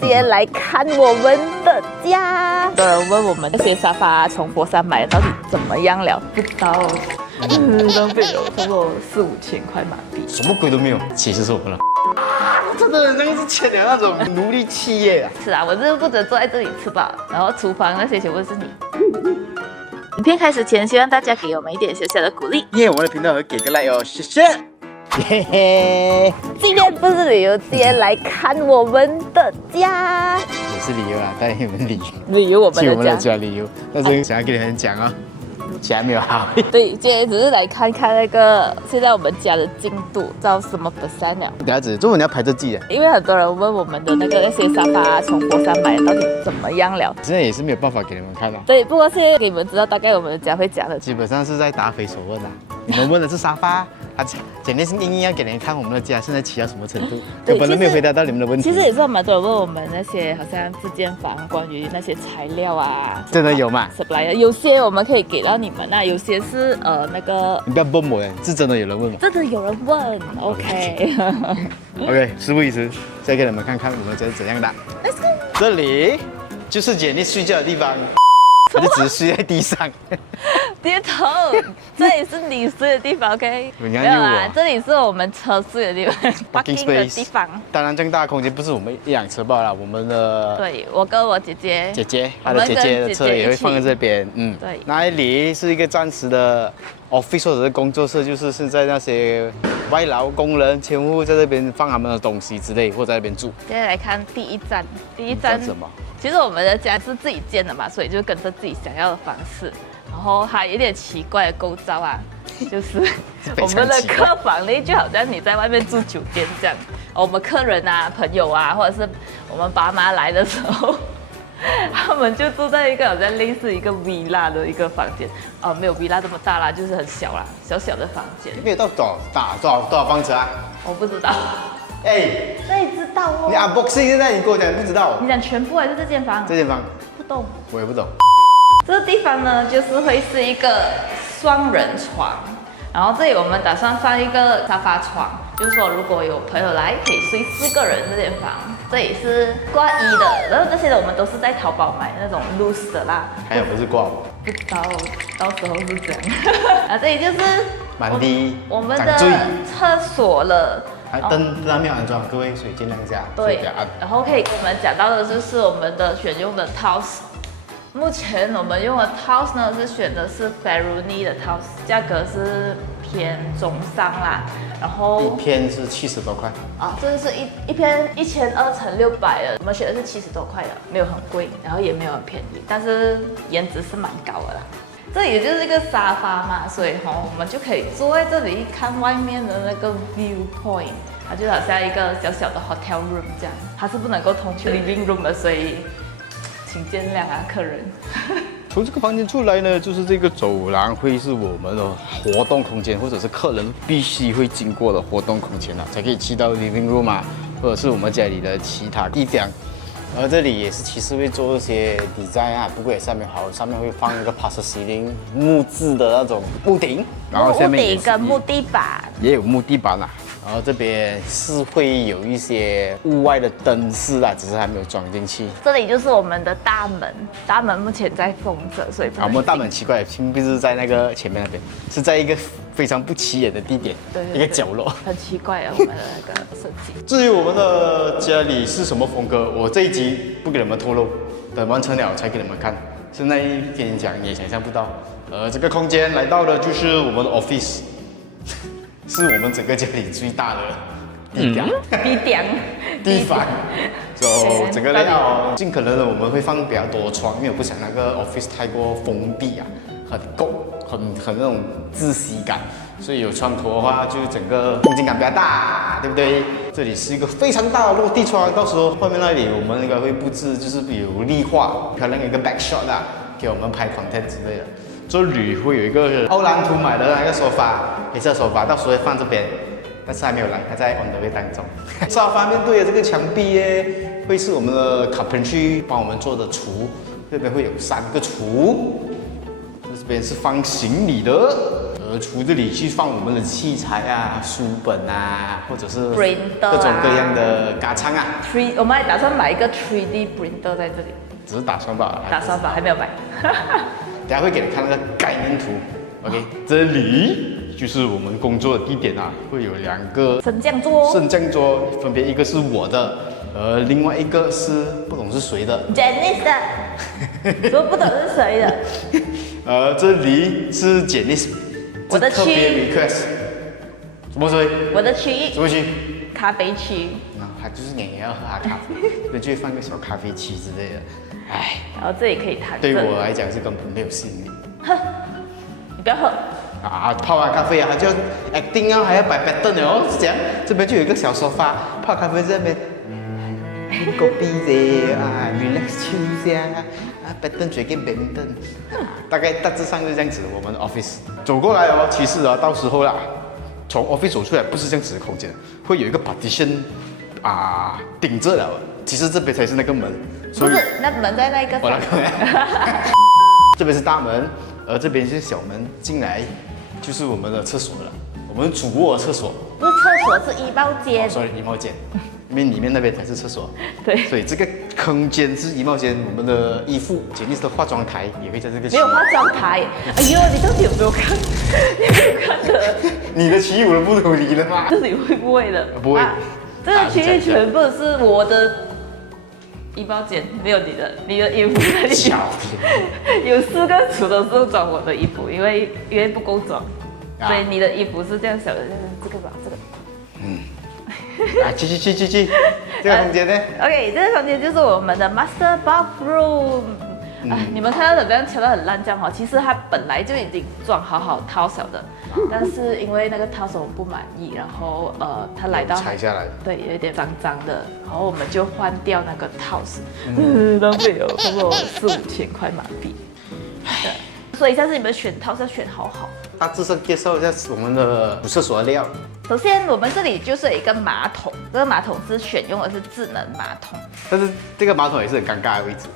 先來看我們的家。有人問我們這些沙發從佛山買的到底怎麼樣了？不知道，浪費了差不多4、5千塊馬幣。什麼鬼都沒有，其實是我們了。真的很像是签了那種奴隸企業啊！是啊，我就是负責坐在這里吃饱，然後廚房那些全部是你。影片開始前，希望大家給我們一點小小的鼓勵。我們的頻道會給個 like 哦，謝謝。嘿嘿，今天不是旅遊，今天來看我們的家。也是旅遊啊，帶你們旅遊我们去我们的的家家旅游。但是想要跟你們講哦，家沒有好。對，今天只是來看看那個現在我們家的進度，知道什麼%了。等下子，中午你要排這季的，因為很多人問我們的那些沙發從佛山買的到底怎麼樣了，現在也是沒有辦法給你們看啊。對，不過現在給你們知道大概我們的家會講的，基本上是在答非所問啊。你們問的是沙發，他簡直是硬要給人看我們的家現在齊到什麼程度，根本都沒有回答到你們的問題。其實也是蠻多人問我們那些好像自建房關於那些材料啊，真的有嗎 ？supply 有些我們可以給到你們，那有些是那個。你不要問我，是真的有人問嗎？真的有人問 ，OK。OK，事不宜遲，再給你們看看我們家是怎樣的。Let's go。這裡就是姐你睡覺的地方，我就只是睡在地上。別頭，這裡是你睡的地方 ，OK？沒有啊，這裡是我們車睡的地方 ，parking 的地方。當然，這麼大的空間不是我們一輛車罷了，我們的對，我跟我姐姐，她的姐姐的車也會放在這邊。嗯，對。那裡是一個暫時的 office 或者是工作室，就是現在那些外勞工人全部在這邊放他們的東西之類，或在那邊住。現在來看第一站，第一站什麼？其實我們的家是自己建的嘛，所以就跟着自己想要的方式。然後它有點奇怪的構造啊，就是我們的客房呢，就好像你在外面住酒店這樣。我們客人啊、朋友啊，或者是我們爸媽來的時候，他們就住在一個好像類似一個 villa 的一個房間。沒有 villa 這麼大啦，就是很小啦，小小的房間。沒有到多少房子啊？我不知道。哎，那你知道哦？你 unboxing 現在你跟我講不知道？你講全部還是這間房？這間房不懂。我也不懂。這個地方呢，就是會是一個雙人床，然後這裡我們打算放一個沙發床，就是說如果有朋友來，可以睡4個人這間房。這裡是掛衣的，然後這些的我們都是在淘寶買那種 loose 的啦。還有不是掛我？不知道，到時候是這樣。啊，這裡就是我們的廁所了。燈還沒有安裝，各位所以盡量一下。對，然後可以跟我們講到的就是我們的選用的 tiles。目前我們用的 tiles 呢是選的是 Ferroni 的 tiles， 價格是偏中上啦，然後一片是70多塊啊，這個是一片1200乘600的，我們選的是70多塊的，沒有很貴，然後也沒有很便宜，但是顏值是蠻高的啦。這也就是一個沙發嘛，所以我們就可以坐在這裡看外面的那個 view point， 它就好像一個小小的 hotel room 這樣，它是不能夠通去 living room 的，所以請見諒啊，客人。從這個房間出來呢，就是這個走廊會是我們的活動空間，或者是客人必須會經過的活動空間啦，才可以去到 living room 啊，或者是我們家裡的其他地方。然後這裡也是其實會做一些 design 啊，不過也上面好，上面會放一個 plaster ceiling 木質的那種屋頂，然後下面也跟木地板，也有木地板啦。然後這邊是會有一些戶外的燈飾啦，只是還沒有裝進去。這裡就是我們的大門，大門目前在封着，所以不能進。我們大門奇怪，並不是在那個前面那邊，是在一個非常不起眼的地點，對對對，一個角落，很奇怪啊，我們的那個設計。至於我們的家裡是什麼風格，我這一集不給你們透露，等完成了才給你們看。現在跟你講，你也想象不到。這個空間來到的就是我們的 office。是我們整個家裡最大的地方，就整個layout盡可能的我們會放比較多窗，因為我不想那個 office 太過封閉啊，很夠，很那種窒息感，所以有窗口的話，就整個空間感比較大，對不對？這裡是一個非常大的落地窗，到時候後面那裡我們應該會佈置，就是有綠化，漂亮的一個 back shot 啊，給我們拍 content 之類的。這裡會有一個歐藍圖買的那個沙發，黑色沙發，到時候會放這邊，但是還沒有來，還在 on the way 當中。沙發面對的這個牆壁耶，會是我們的 carpentry 幫我們做的櫥，這邊會有3個櫥，這邊是放行李的，廚這裡去放我們的器材啊、書本啊，或者是 printer 各種各樣的嘎倉啊。我們還打算買一個 3D printer 在這裡，只是打算罢了。打算吧，還沒有買。等下會給你看那個概念圖。OK， 這裡就是我們工作的地點啊，會有2個升降桌。升降桌，分別一個是我的，另外一個是不懂是誰的 ，Janice 的，說不懂是誰的。這裡是 Janice 我的區域 request， 什麼区？我的區域。什麼區？咖啡區。他就是你也要喝他咖啡，那就会放個小咖啡區之類的。唉，然後這裡可以彈。對我來講是根本沒有吸引力。哼，你不要喝。泡完咖啡啊，就 acting 啊，還要擺 pattern 哦，是這樣。這邊就有一個小沙發，泡咖啡在那邊，喝咖啡啫啊 ，relax 一下啊 ，pattern 隨便 pattern， 大致上是這樣子。我們的 office 走過來哦，其實啊，到時候啦，從 office 走出來不是這樣子的空間，會有一個 partition 啊頂着了。其實這邊才是那個門，不是，那門在那個。我那個。這邊是大門，而這邊是小門，進來就是我們的廁所了。我們主臥廁所，不是廁所，是衣帽間。所以衣帽間，因為裡面那邊才是廁所。對。所以這個空間是衣帽間，我們的衣服，Janice的化妝台也會在這個區域。沒有化妝台，哎呦，你到底有沒有看？你沒有看的？你的區域我都不理了嗎？這裡會不會的？不會。這個區域全部是我的。衣帽間沒有你的衣服在裡面，有4個橱都是裝我的衣服，因為不夠裝，所以你的衣服是這樣小的，這個吧，這個。去，這個空間呢？OK， 這個空間就是我們的 master bathroom。你們看到怎麼樣敲得很爛這樣哈？其實它本來就已經裝好套小的，但是因為那個套手不滿意，然後他來到拆下来，對，有一點髒髒的，然後我們就換掉那個套子，浪費了差不多4、5千塊馬幣。对，所以下次你們選套是要選好。大致上介紹一下我們的廁所的料。首先，我們這裡就是有一個馬桶，這個馬桶是選用的是智能馬桶，但是這個馬桶也是很尷尬的位置。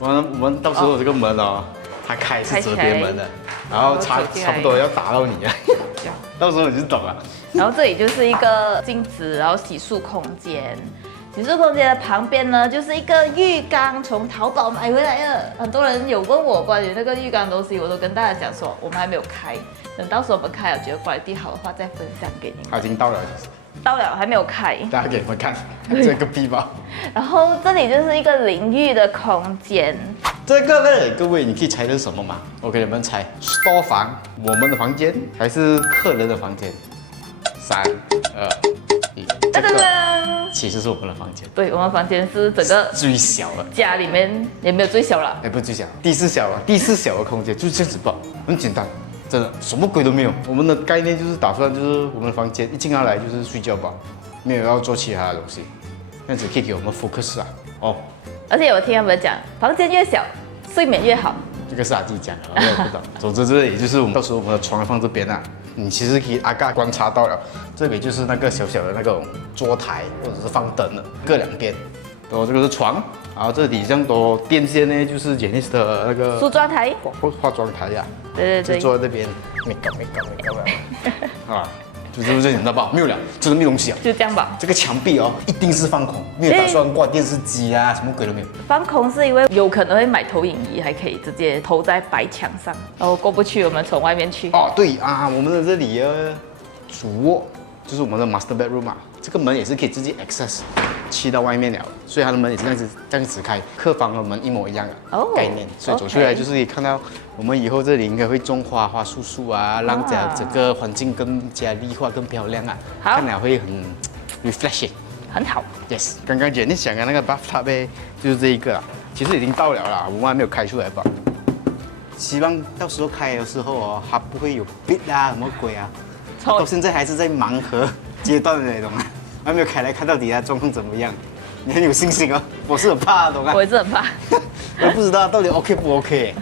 我們到時候這個門哦，它開是折疊門的，然後差不多要打到你了，到時候你就懂了。然後這裡就是一個鏡子，然後洗漱空間。洗漱空間的旁邊呢，就是一個浴缸，從淘寶買回來的。很多人有問我關於那個浴缸的東西，我都跟大家講說，我們還沒有開，等到時候我們開了，覺得quality好的話再分享給你們。它已經到了。到了還沒有開，大家給你們看這個壁包。然後這裡就是一個淋浴的空間。這個呢，各位你可以猜的是什麼嗎？我給你們猜，store 房，我們的房間還是客人的房間？3、2、1，這個其實是我們的房間。對，我們房間是整個最小的，家裡面也沒有最小了，也不是最小，第4小啊，第4小的空間就是這樣子吧，很簡單。真的什麼鬼都沒有，我們的概念就是打算就是我們的房間一進來就是睡覺吧，沒有要做其他的東西，這樣子可以給我們 focus 啊。哦，而且我聽他們講，房間越小，睡眠越好。這個是他自己講的，我也不懂。總之這裡就是我們到時候我們的床放這邊啊，你其實可以大概觀察到了，這裡就是那個小小的那種桌台或者是放燈的各2邊。然後這個是床，然後這裡這樣多電線呢，就是 Janice 的那個梳妝台、化妝台呀。對，就坐在這邊，沒搞啊，就是這樣，知道吧？沒有了，真的沒東西啊。就這樣吧。這個牆壁哦，一定是放空，沒有打算掛電視機啊，什麼鬼都沒有。放空是因為有可能會買投影儀，還可以直接投在白牆上，然後過不去，我們從外面去。哦，對啊，我們的這裡主臥就是我們的 master bedroom 嘛，這個門也是可以直接 access。去到外面了，所以它的門也是這樣子開，客房的門一模一樣的概念，所以走出來就是可以看到我們以後這裡應該會種花樹樹啊，讓整個環境更加綠化、更漂亮啊，看了會很 refreshing， 很好。Yes， 剛剛Janice講的那個 bathtub 就是這一個啦，其實已經到了啦，我們還沒有開出來吧。希望到時候開的時候哦，它不會有 bit 啊，什麼鬼啊，到現在還是在盲盒階段的，你懂嗎？還沒有開來看到底下狀況怎麼樣，你很有信心哦。我是很怕，懂嗎？我也是很怕，我不知道到底 OK 不 OK。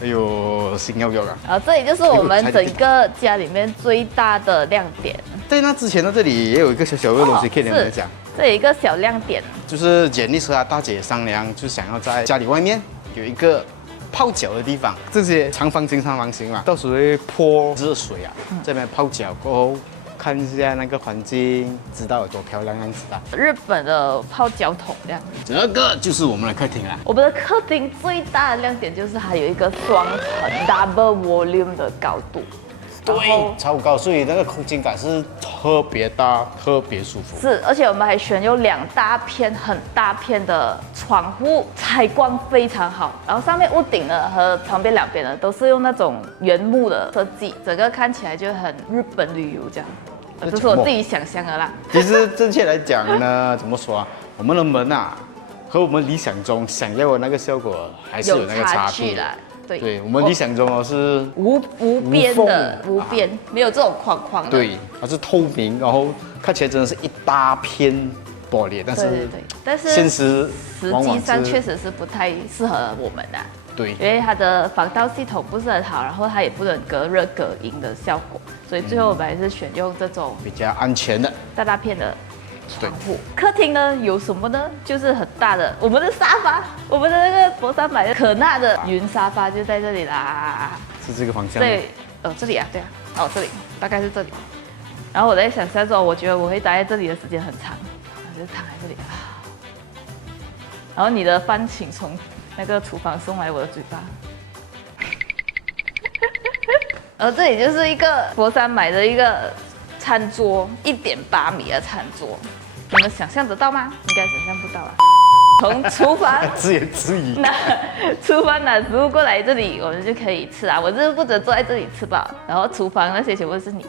哎呦，心要不要啊？然後這裡就是我們整個家裡面最大的亮點。在那之前呢，這裡也有一個小小的東西可以跟你們講。這裡一個小亮點，就是 Janice 和大姐商量，就想要在家裡外面有一個泡腳的地方，這些長方形嘛，到時候會潑熱水啊，這邊泡腳過後。看一下那個環境，知道有多漂亮樣子啦。日本的泡腳桶這樣。這個就是我們的客廳啦。我們的客廳最大的亮點就是還有一個雙層 double volume 的高度，對，超高，所以那個空間感是特別大，特別舒服。是，而且我們還選有2大片很大片的窗戶，採光非常好。然後上面屋頂呢和旁邊2邊呢都是用那種原木的設計，整個看起來就很日本旅遊這樣。這是我自己想象的啦。其實正確來講呢，怎麼說啊？我們的門啊，和我們理想中想要的那個效果還是有那個差距啦。对，我們理想中哦是無邊的無邊，沒有這種框框的。對，它是透明，然後看起來真的是一大片玻璃，但是現實實際上確實是不太適合我們的。對，因為它的防盜系統不是很好，然後它也不能隔熱隔音的效果，所以最後我們還是選用這種比較安全的大片的窗戶。客廳呢有什麼呢？就是很大的我們的沙發，我們的那個佛山買的可納的雲沙發就在這裡啦。是這個方向？對，這裡啊，对啊，哦這裡大概是這裡。然後我在想象中，我覺得我會待在這裡的時間很長，我就躺在這裡啊。然後你的飯請從那個廚房送來我的嘴巴，然後這裡就是一個佛山買的一個餐桌，1.8米的餐桌，你們想象得到嗎？應該想象不到啊。從廚房自言自語，廚房拿食物過來這裡，我們就可以吃啊。我就是負責坐在這裡吃飽，然後廚房那些全部是你。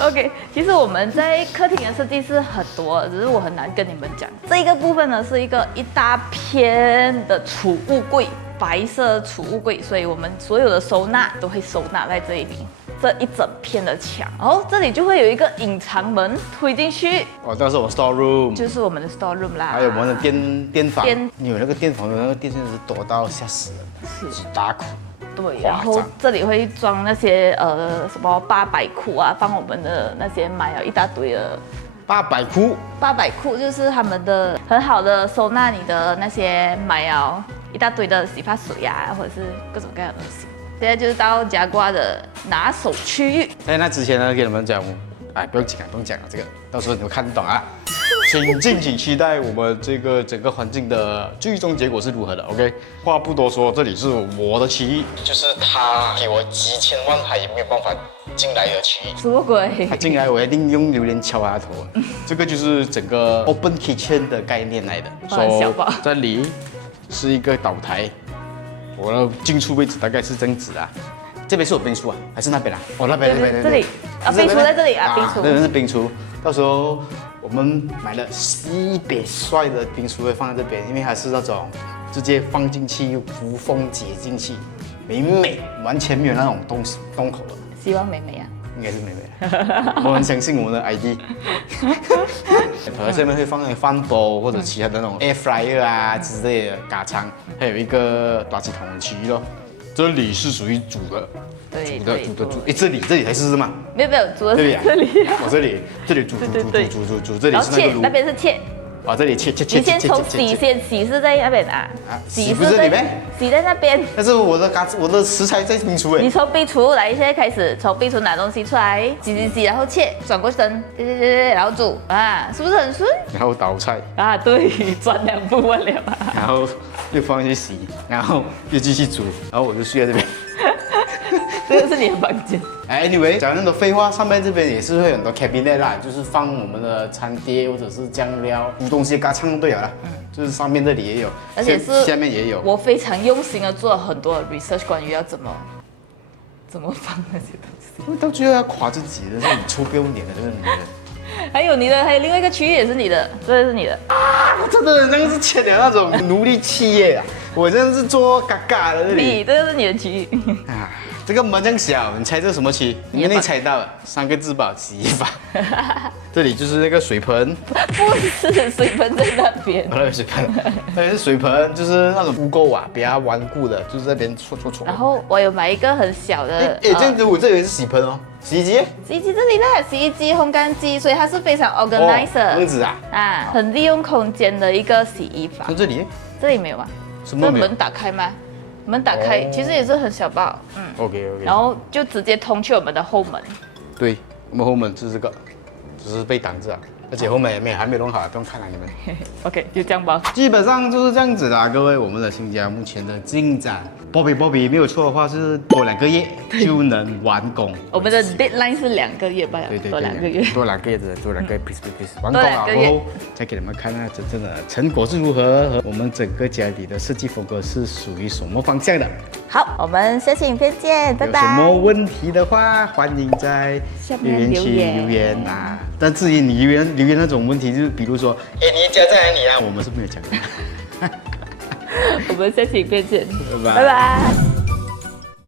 OK， 其實我們在客廳的設計是很多的，只是我很難跟你們講。這一個部分呢，是一大片的儲物櫃，白色儲物櫃，所以我們所有的收納都會收納在這裡，這一整片的牆。然後這裡就會有一個隱藏門，推進去。哦，那是我 store room， 就是我們的 store room 啦。還有我們的電房，你有那個電房的那個電線是多到嚇死人，幾大庫。對，然後這裡會裝那些什麼800褲啊，放我們的那些買了一大堆的800褲。800褲就是他們的很好的收納你的那些買了一大堆的洗髮水啊，或者是各種各樣的東西。現在就是到Jaguar的拿手區域。那之前呢，給你們講，不用講了，這個到時候你們看得懂啊。請敬請期待我們這個整個環境的最終結果是如何的。OK， 話不多說，這裡是我的區域，就是他給我幾千萬，他也沒有辦法進來的區域。什麼鬼？他進來，我一定用榴蓮敲他頭。這個就是整個 open kitchen 的概念來的。這裡是一個島台，我的進出位置大概是這樣子啊。這邊是我冰廚啊，還是那邊啊？哦，那邊。這裡啊，冰廚在這裡啊，冰廚。那邊是冰廚，到時候。我們買了西北帥的冰廚會放在這邊，因為它是那種直接放進去，無縫接進去，美，完全沒有那種洞口的。希望美啊，應該是美。我很相信我們的 ID。下面會放飯煲或者其他的那種 air fryer 啊之類的嘎倉，還有一個垃圾桶的區域咯。這裡是屬於煮的。煮的。這裡才是嗎？沒有，煮的是這裡。我這裡煮，這裡是那個爐。那邊是切。啊，這裡切。你先從洗是在那邊啊？洗不是這裡面？洗在那邊。但是我的食材在冰廚哎。你從冰廚來，現在開始從冰廚拿東西出來，洗，然後切，轉過身，對，然後煮啊，是不是很順？然後倒菜啊，對，轉2步完了啊。然後又放去洗，然後又繼續煮，然後我就睡在這邊。這個是你的房間。Anyway， 講那麼多廢話，上面這邊也是會有很多 cabinet 啦，就是放我們的餐碟或者是醬料、煮東西、嘎唱對了啦。就是上面這裡也有，而且是下面也有。我非常用心的做了很多 research 關於要怎麼放那些東西。因為到最後要誇自己的，是你出不用臉的這個女人。還有你的，還有另外一個區域也是你的，這是你的啊！我真的那個是簽的那種奴隸企業啊，我真的是做嘎嘎的這裡。這個是你的區域啊。這個門這樣小，你猜這是什麼區？你一定猜到了，3個字吧，洗衣房。這裡就是那個水盆，不是水盆在那邊。那個水盆，那邊是水盆，就是那種污垢啊，比較顽固的，就是在那邊搓。然後我有買一个很小的，这樣子我這裡是洗盆哦，洗衣機。洗衣機這裡呢，洗衣機、烘乾機，所以它是非常 organized 的。這樣子啊？啊，很利用空間的一個洗衣房。那這裡？這裡沒有啊？什麼沒有？門打開嗎？門打開，其實也是很小包。OK。然後就直接通去我們的後門。對，我們後門是這個，只是被擋着啊。而且後面也還沒弄好，不用看了你們。OK，就這樣吧。基本上就是這樣子啦，各位，我們的新家目前的進展，Bobby 沒有錯的話是多2個月就能完工。我們的 deadline 是2個月吧？對，多2個月。多2個月的，多2個月 please。完工了過後，再給你們看看真正的成果是如何，和我們整個家裡的設計風格是屬於什麼方向的。好，我們下期影片見，拜拜。有什麼問題的話，歡迎在留言區留言啊。但至於你留言那種問題，就是比如說，你家在哪裡啊？我們是沒有講的。我們下期影片見，拜拜。拜拜。